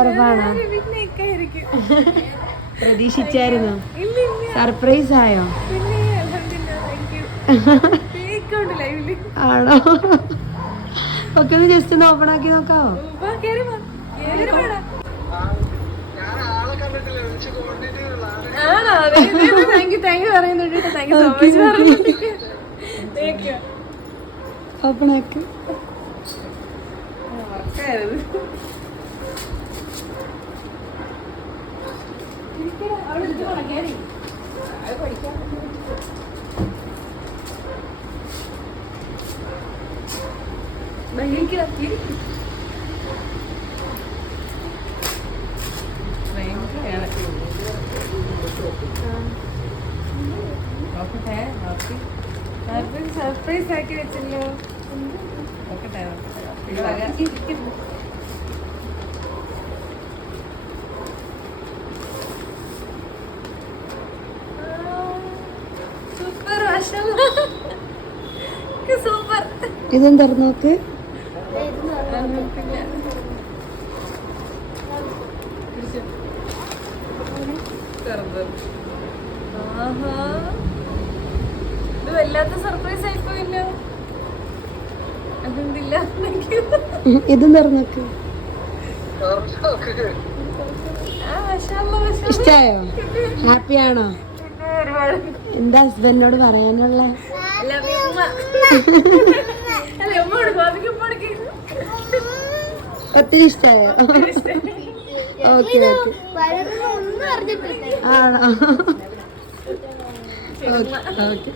ഉറപ്പാണോ? പ്രതീക്ഷിച്ചായിരുന്നോ? സർപ്രൈസ് ആയോ? ആണോ? ഒക്കെ ഒന്ന് ജസ്റ്റ് ഒന്ന് ഓപ്പൺ ആക്കി നോക്കാവോ? ഓപ്പൺ ആക്കി. സർപ്രൈസ് ആക്കി വെച്ചല്ലോ. Super super. ഇതെന്താ നോക്ക്. ഇത് വല്ലാത്ത സർപ്രൈസ് ആയിപ്പോയില്ലോ. അതെന്തില്ല. ഇതും തുറന്നോക്ക്. ഇഷ്ടായോ? ഹാപ്പിയാണോ? എന്താ ഹസ്ബൻഡിനോട് പറയാനുള്ള? ഒത്തിരി ഇഷ്ടായോ? ഓക്കെ ആണോ? ഓക്കെ.